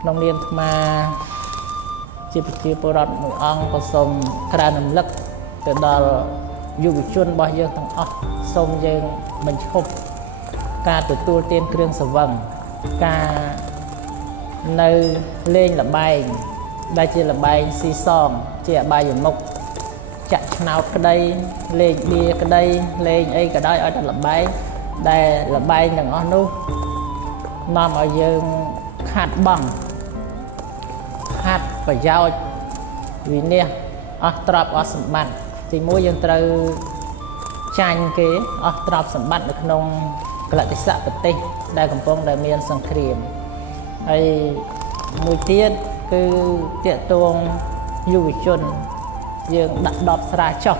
ក្នុងនាមអាត្មាជាប្រជាពលរដ្ឋមួយអង្គក៏សូមក្រើនរំលឹកទៅដល់យុវជនរបស់យើងទាំងអស់សូមយើងបញ្ឈប់ការទទួលទានគ្រឿងស្រវឹងការនៅលេងល្បែងដែលជាល្បែងស៊ីសងជាអបាយមុខចាក់ឆ្នោតក្តីលេងបៀក្តីលេងអីក៏ដោយឲ្យតែល្បែងដែលល្បែងទាំងអស់នោះនាំឲ្យយើងខាតបង់ខាតប្រយោជន៍វិនិច្ឆ័យអស់ទ្រព្យអស់សម្បត្តិទីមួយយើងត្រូវចាញ់គេអស់ទ្រព្យសម្បត្តិនៅក្នុងកលតិសៈប្រទេសដែលកំពុងតែមានសង្គ្រាមហើយមួយទៀតគឺតាក់ទងយុវជនយើងដាក់ដបស្រាចុះ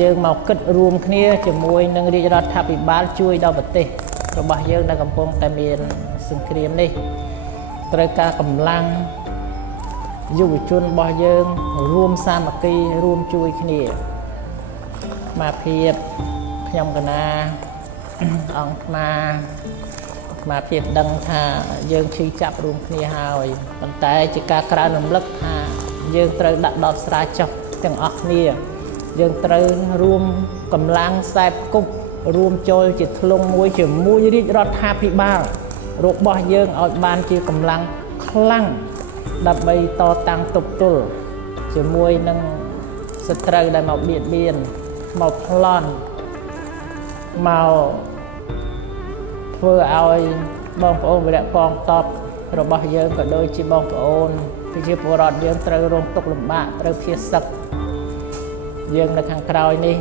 យើងមកគិតរួមគ្នាជាមួយនឹងរាជរដ្ឋាភិបាលជួយដល់ប្រទេសរបស់យើងដែលកំពុងតែមានសង្គ្រាមនេះត្រូវការកម្លាំងយុវជនរបស់យើងរួមសាមគ្គីរួមជួយគ្នាមកភាពខ្ញុំកណាអង្គមកភាពដឹងថាយើងឈឺចាប់រួមគ្នាហើយប៉ុន្តែជាការក្រើនរំលឹកថាយើងត្រូវដាក់ដបស្រាចុះទាំងអស់គ្នាយើងត្រូវរួមកម្លាំងខ្សែគប់រួមចូលជាធ្លុងមួយជាមួយរាជរដ្ឋាភិបាលរបស់យើងឲ្យបានជាកម្លាំងខ្លាំងដើម្បីតតាំងទប់ទល់ជាមួយនឹងសត្រូវដែលមកបៀតបៀនមកប្លន់មកធ្វើឲ្យបងប្អូនវីរៈកងទ័ពរបស់យើងក៏ដូចជាបងប្អូនប្រជាពលរដ្ឋយើងត្រូវរងទុក្ខលំបាកត្រូវភៀសសឹកយើងនៅខាងក្រោយនេះ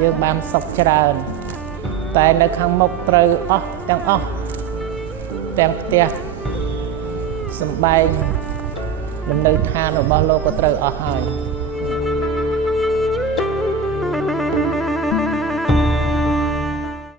យើងបានសុខច្រើនតែនៅខាងមុខត្រូវអស់ទាំងអស់ទាំងផ្ទះសម្បែងលំនៅឋានរបស់លោកក៏ត្រូវអស់ហើយ